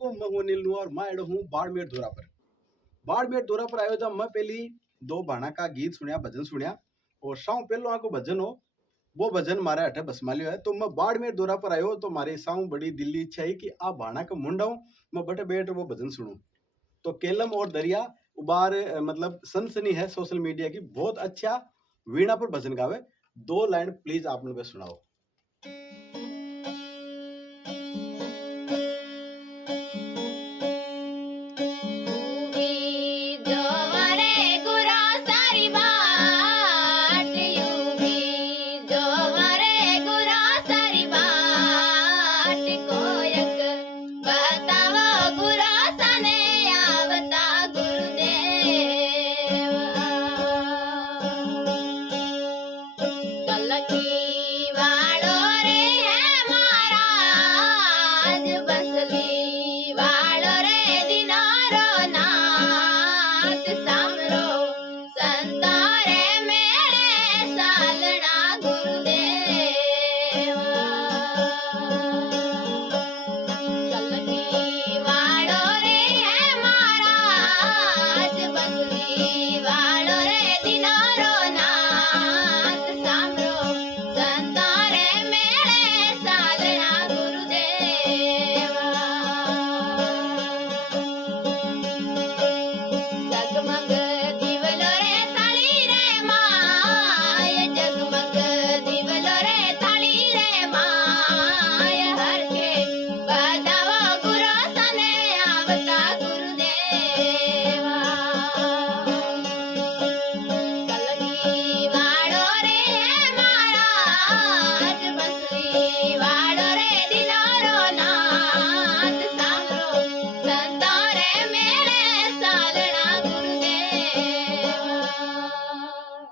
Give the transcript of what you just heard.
को मैं हूं अनिल और मैं आयो हूं बाड़मेर दौरा पर। बाड़मेर दौरा पर आयो जब मैं पहली दो भाणा का गीत सुनिया, भजन सुनिया, और साउ पहलो आको भजन हो वो भजन मारे अठे बसमालियो है। तो मैं बाड़मेर दौरा पर आयो तो मारे साउ बड़ी दिल्ली इच्छा है कि आ भाणा का मुंडा हूं मैं बटे बैठ वो भजन सुनूं। तो केलम और दरिया उबार मतलब सनसनी है सोशल मीडिया की, बहुत अच्छा वीणा पर भजन गावे। दो लाइन प्लीज आप लोग सुनाओ।